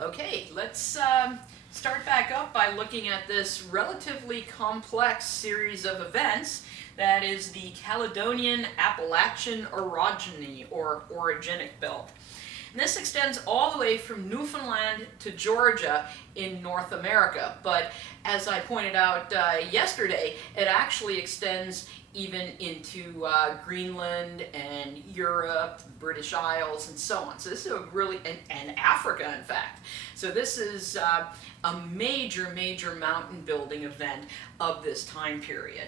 Okay, let's start back up by looking at this relatively complex series of events that is the Caledonian Appalachian Orogeny, or orogenic belt. And this extends all the way from Newfoundland to Georgia in North America, but as I pointed out yesterday, it actually extends even into Greenland and Europe, British Isles, and so on. So this is a really, and Africa in fact. So this is a major mountain building event of this time period.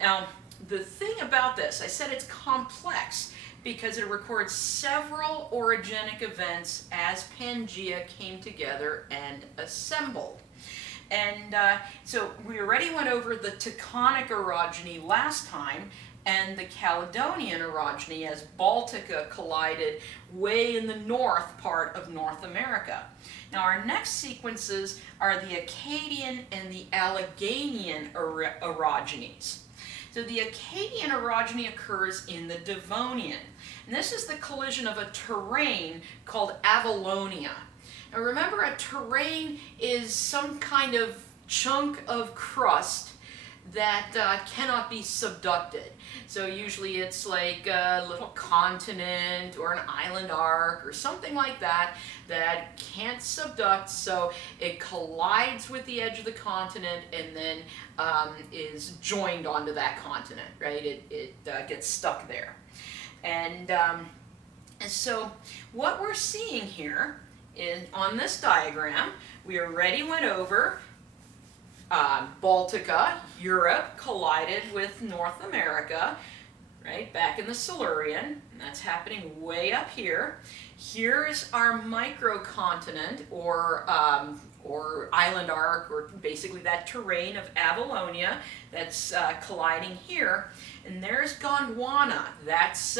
Now, the thing about this, I said it's complex because it records several orogenic events as Pangaea came together and assembled. And so we already went over the Taconic orogeny last time and the Caledonian orogeny as Baltica collided way in the north part of North America. Now our next sequences are the Acadian and the Alleghenian orogenies. So the Acadian orogeny occurs in the Devonian, and this is the collision of a terrain called Avalonia. Now remember, a terrain is some kind of chunk of crust that cannot be subducted. So usually it's like a little continent or an island arc or something like that that can't subduct, so it collides with the edge of the continent and then is joined onto that continent, right? It gets stuck there. And so what we're seeing here on this diagram, we already went over Baltica, Europe collided with North America, right, back in the Silurian, and that's happening way up here. Here is our microcontinent, or island arc, or basically that terrain of Avalonia that's colliding here. And there's Gondwana. That's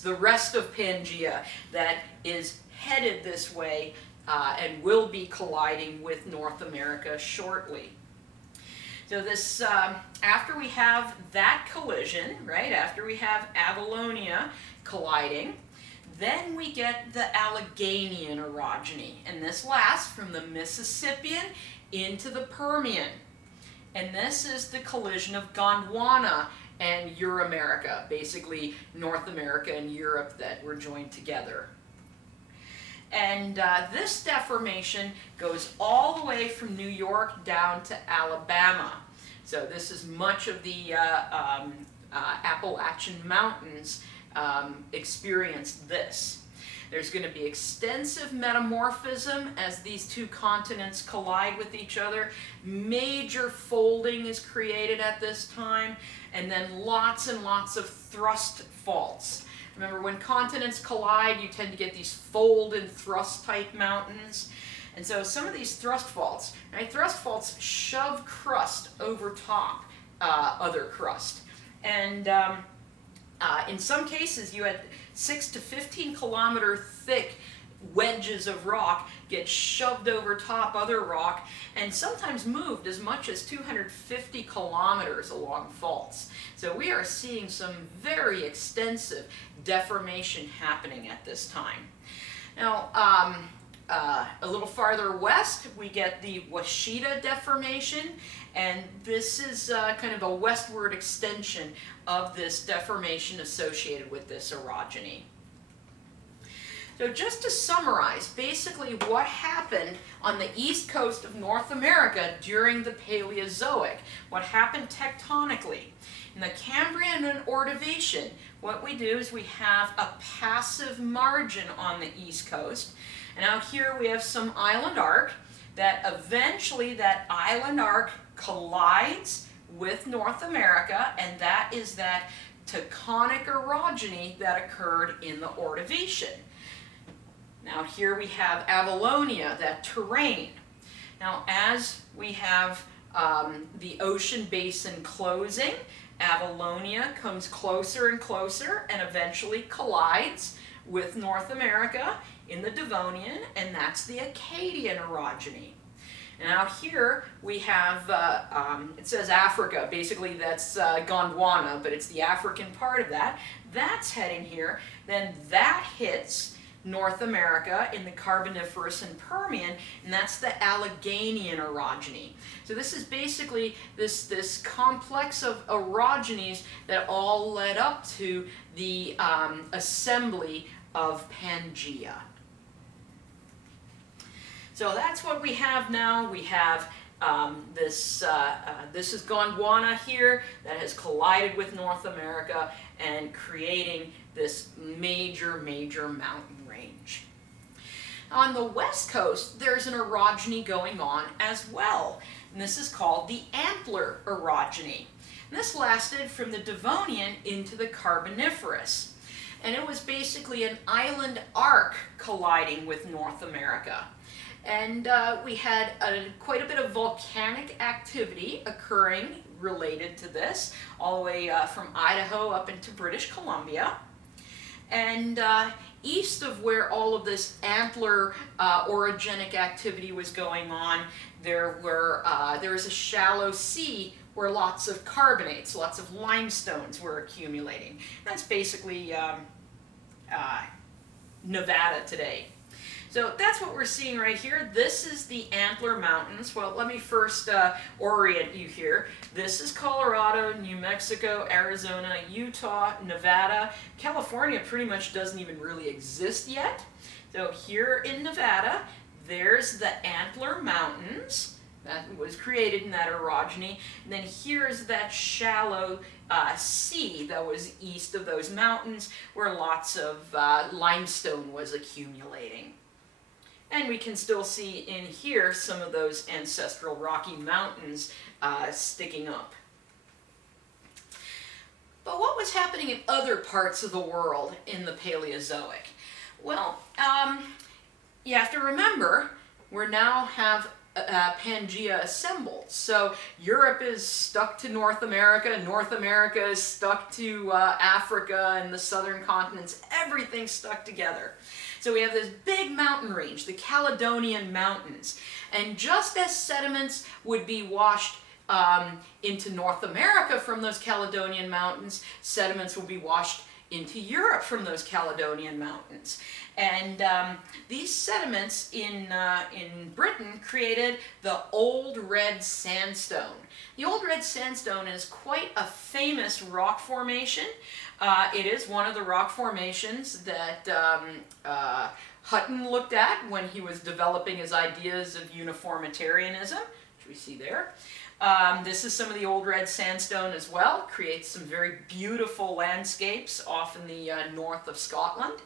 the rest of Pangaea that is headed this way and will be colliding with North America shortly. So this, after we have that collision, right, after we have Avalonia colliding, then we get the Alleghenian orogeny, and this lasts from the Mississippian into the Permian. And this is the collision of Gondwana and Euramerica, basically North America and Europe that were joined together. And this deformation goes all the way from New York down to Alabama. So this is much of the Appalachian Mountains experienced this. There's going to be extensive metamorphism as these two continents collide with each other. Major folding is created at this time, and then lots and lots of thrust faults. Remember, when continents collide, you tend to get these fold and thrust type mountains. And so some of these thrust faults, right, thrust faults shove crust over top other crust. And in some cases, you had 6 to 15 kilometer thick wedges of rock get shoved over top other rock and sometimes moved as much as 250 kilometers along faults. So we are seeing some very extensive deformation happening at this time. Now, a little farther west, we get the Washita deformation, and this is kind of a westward extension of this deformation associated with this orogeny. So just to summarize, basically what happened on the east coast of North America during the Paleozoic, what happened tectonically. In the Cambrian and Ordovician, what we do is we have a passive margin on the east coast, and out here we have some island arc that eventually that island arc collides with North America, and that is that Taconic orogeny that occurred in the Ordovician. Now here we have Avalonia, that terrain. Now as we have the ocean basin closing, Avalonia comes closer and closer and eventually collides with North America in the Devonian, and that's the Acadian orogeny. And out here we have, it says Africa, basically that's Gondwana, but it's the African part of that. That's heading here, then that hits North America in the Carboniferous and Permian, and that's the Alleghenian orogeny. So this is basically this complex of orogenies that all led up to the assembly of Pangaea. So that's what we have now. We have this is Gondwana here that has collided with North America and creating this major mountain range. On the west coast, there's an orogeny going on as well, and this is called the Antler orogeny. And this lasted from the Devonian into the Carboniferous, and it was basically an island arc colliding with North America. And we had quite a bit of volcanic activity occurring related to this, all the way from Idaho up into British Columbia. And east of where all of this antler orogenic activity was going on, there was a shallow sea where lots of carbonates, lots of limestones were accumulating. That's basically Nevada today. So that's what we're seeing right here. This is the Antler Mountains. Well, let me first orient you here. This is Colorado, New Mexico, Arizona, Utah, Nevada. California pretty much doesn't even really exist yet. So here in Nevada, there's the Antler Mountains. That was created in that orogeny. And then here's that shallow sea that was east of those mountains where lots of limestone was accumulating. And we can still see in here some of those ancestral Rocky Mountains sticking up. But what was happening in other parts of the world in the Paleozoic? Well, you have to remember, we now have Pangaea assembled. So Europe is stuck to North America is stuck to Africa and the southern continents. Everything's stuck together. So we have this big mountain range, the Caledonian Mountains. And just as sediments would be washed into North America from those Caledonian Mountains, sediments will be washed into Europe from those Caledonian Mountains. And these sediments in Britain created the Old Red Sandstone. The Old Red Sandstone is quite a famous rock formation. It is one of the rock formations that Hutton looked at when he was developing his ideas of uniformitarianism, which we see there. This is some of the Old Red Sandstone as well. Creates some very beautiful landscapes off in the north of Scotland.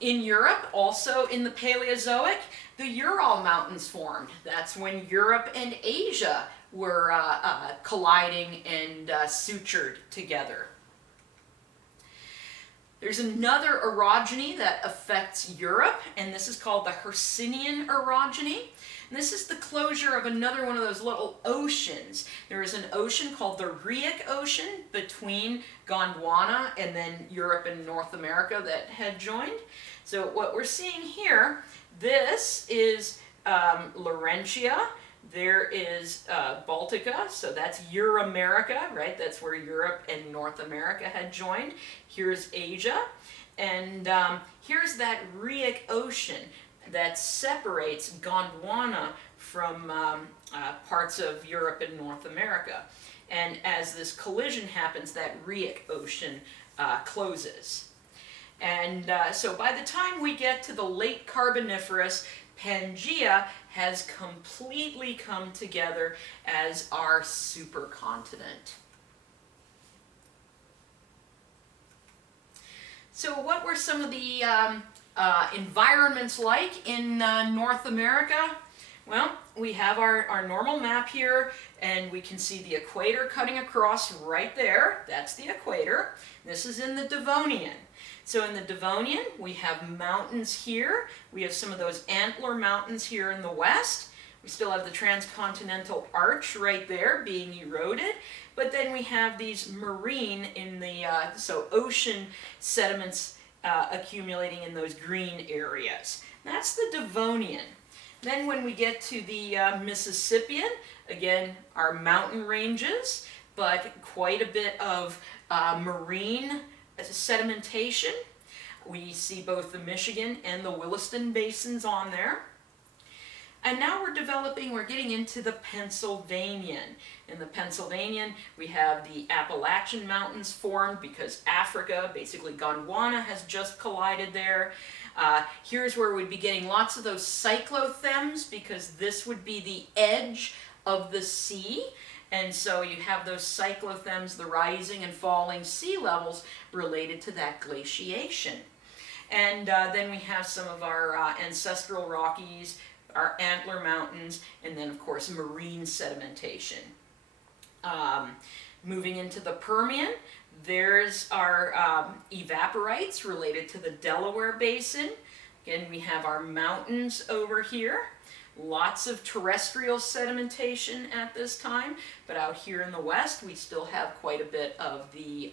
In Europe, also in the Paleozoic, the Ural Mountains formed. That's when Europe and Asia were colliding and sutured together. There's another orogeny that affects Europe, and this is called the Hercynian orogeny. And this is the closure of another one of those little oceans. There is an ocean called the Rheic Ocean between Gondwana and then Europe and North America that had joined. So what we're seeing here, this is Laurentia. There is Baltica, so that's Euramerica, right? That's where Europe and North America had joined. Here's Asia, and here's that Rheic Ocean that separates Gondwana from parts of Europe and North America. And as this collision happens, that Rheic Ocean closes. And so by the time we get to the late Carboniferous, Pangaea has completely come together as our supercontinent. So what were some of the environments like in North America? Well, we have our normal map here, and we can see the equator cutting across right there. That's the equator. This is in the Devonian. So in the Devonian, we have mountains here. We have some of those Antler Mountains here in the west. We still have the transcontinental arch right there being eroded. But then we have these marine in the, so ocean sediments accumulating in those green areas. That's the Devonian. Then when we get to the Mississippian, again, our mountain ranges, but quite a bit of marine sedimentation. We see both the Michigan and the Williston basins on there. And now we're getting into the Pennsylvanian. In the Pennsylvanian, we have the Appalachian Mountains formed because Africa, basically Gondwana, has just collided there. Here's where we'd be getting lots of those cyclothems because this would be the edge of the sea. And so you have those cyclothems, the rising and falling sea levels related to that glaciation. And then we have some of our ancestral Rockies, our Antler Mountains, and then of course marine sedimentation. Moving into the Permian, there's our evaporites related to the Delaware Basin. Again, we have our mountains over here. Lots of terrestrial sedimentation at this time, but out here in the west we still have quite a bit of the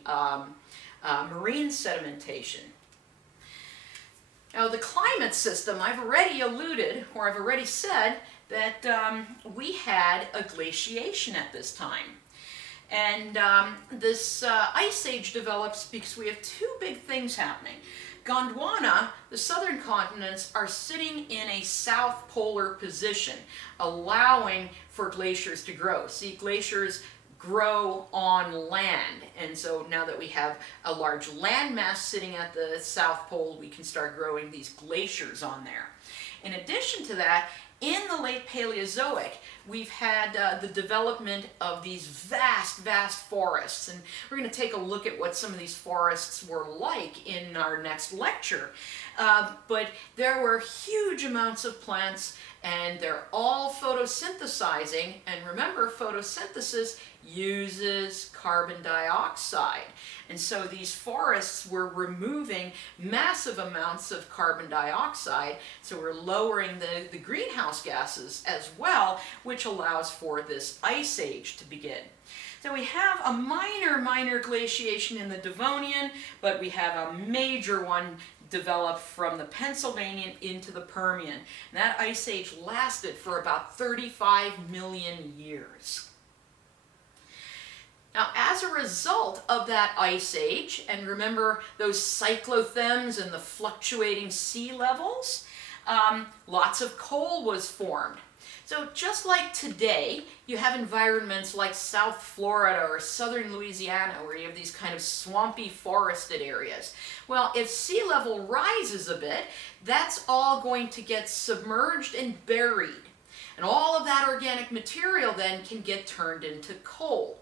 marine sedimentation. Now the climate system, I've already alluded, or I've already said, that we had a glaciation at this time. And this ice age develops because we have two big things happening. Gondwana, the southern continents, are sitting in a south polar position, allowing for glaciers to grow. See, glaciers grow on land, and so now that we have a large landmass sitting at the South Pole, we can start growing these glaciers on there. In addition to that, in the late Paleozoic, we've had the development of these vast forests, and we're going to take a look at what some of these forests were like in our next lecture. But there were huge amounts of plants, and they're all photosynthesizing, and remember, photosynthesis uses carbon dioxide. And so these forests were removing massive amounts of carbon dioxide, so we're lowering the greenhouse gases as well, which allows for this ice age to begin. So we have a minor glaciation in the Devonian, but we have a major one developed from the Pennsylvanian into the Permian. And that ice age lasted for about 35 million years. Now, as a result of that ice age, and remember those cyclothems and the fluctuating sea levels, lots of coal was formed. So just like today, you have environments like South Florida or southern Louisiana where you have these kind of swampy forested areas. Well, if sea level rises a bit, that's all going to get submerged and buried. And all of that organic material then can get turned into coal.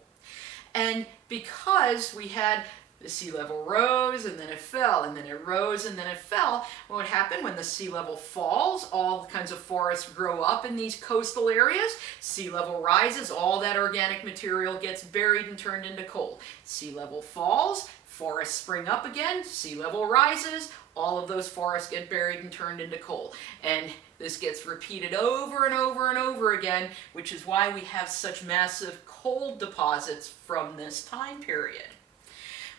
And because we had the sea level rose and then it fell and then it rose and then it fell, what would happen when the sea level falls? All kinds of forests grow up in these coastal areas. Sea level rises, all that organic material gets buried and turned into coal. Sea level falls, forests spring up again, sea level rises, all of those forests get buried and turned into coal. And this gets repeated over and over and over again, which is why we have such massive coal deposits from this time period.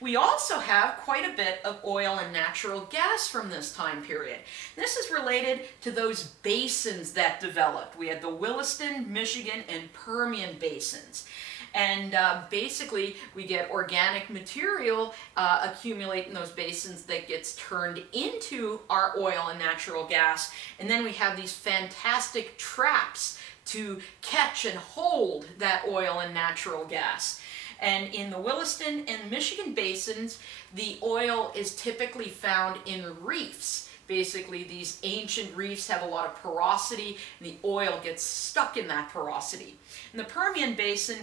We also have quite a bit of oil and natural gas from this time period. This is related to those basins that developed. We had the Williston, Michigan, and Permian basins. And basically, we get organic material accumulate in those basins that gets turned into our oil and natural gas. And then we have these fantastic traps to catch and hold that oil and natural gas. And in the Williston and Michigan basins, the oil is typically found in reefs. Basically, these ancient reefs have a lot of porosity, and the oil gets stuck in that porosity. In the Permian Basin,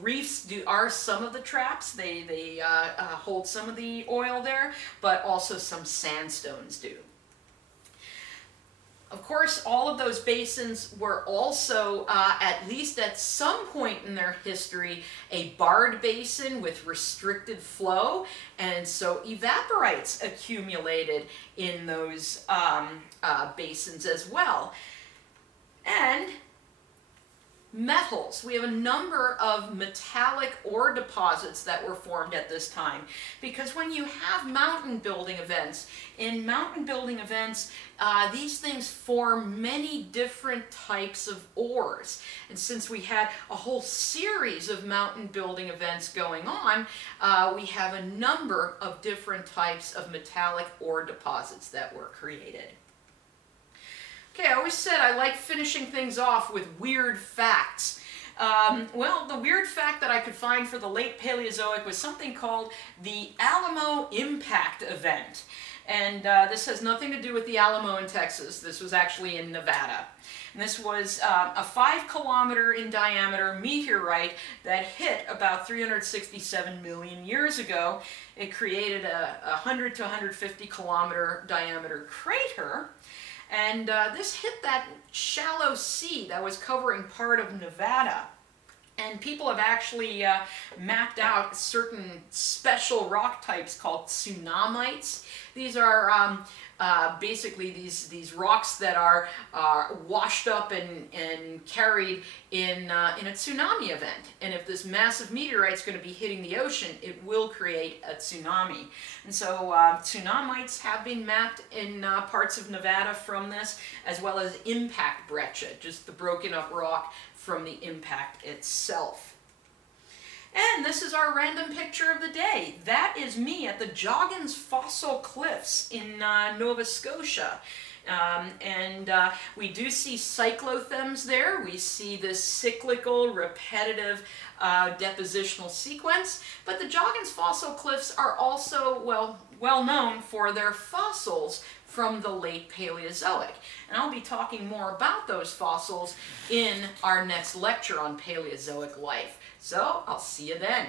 reefs are some of the traps. They hold some of the oil there, but also some sandstones do. Of course, all of those basins were also, at least at some point in their history, a barred basin with restricted flow, and so evaporites accumulated in those basins as well. And metals. We have a number of metallic ore deposits that were formed at this time, because when you have mountain building events, these things form many different types of ores. And since we had a whole series of mountain building events going on, we have a number of different types of metallic ore deposits that were created. Okay, I always said I like finishing things off with weird facts. Well, the weird fact that I could find for the late Paleozoic was something called the Alamo Impact Event. And this has nothing to do with the Alamo in Texas. This was actually in Nevada. And this was a 5-kilometer in diameter meteorite that hit about 367 million years ago. It created a 100 to 150 kilometer diameter crater. And this hit that shallow sea that was covering part of Nevada. And people have actually mapped out certain special rock types called tsunamites. These are basically these rocks that are washed up and carried in a tsunami event. And if this massive meteorite is going to be hitting the ocean, it will create a tsunami. And so tsunamites have been mapped in parts of Nevada from this, as well as impact breccia, just the broken up rock from the impact itself. And this is our random picture of the day. That is me at the Joggins Fossil Cliffs in Nova Scotia. We do see cyclothems there. We see this cyclical, repetitive depositional sequence. But the Joggins Fossil Cliffs are also well known for their fossils from the late Paleozoic. And I'll be talking more about those fossils in our next lecture on Paleozoic life. So I'll see you then.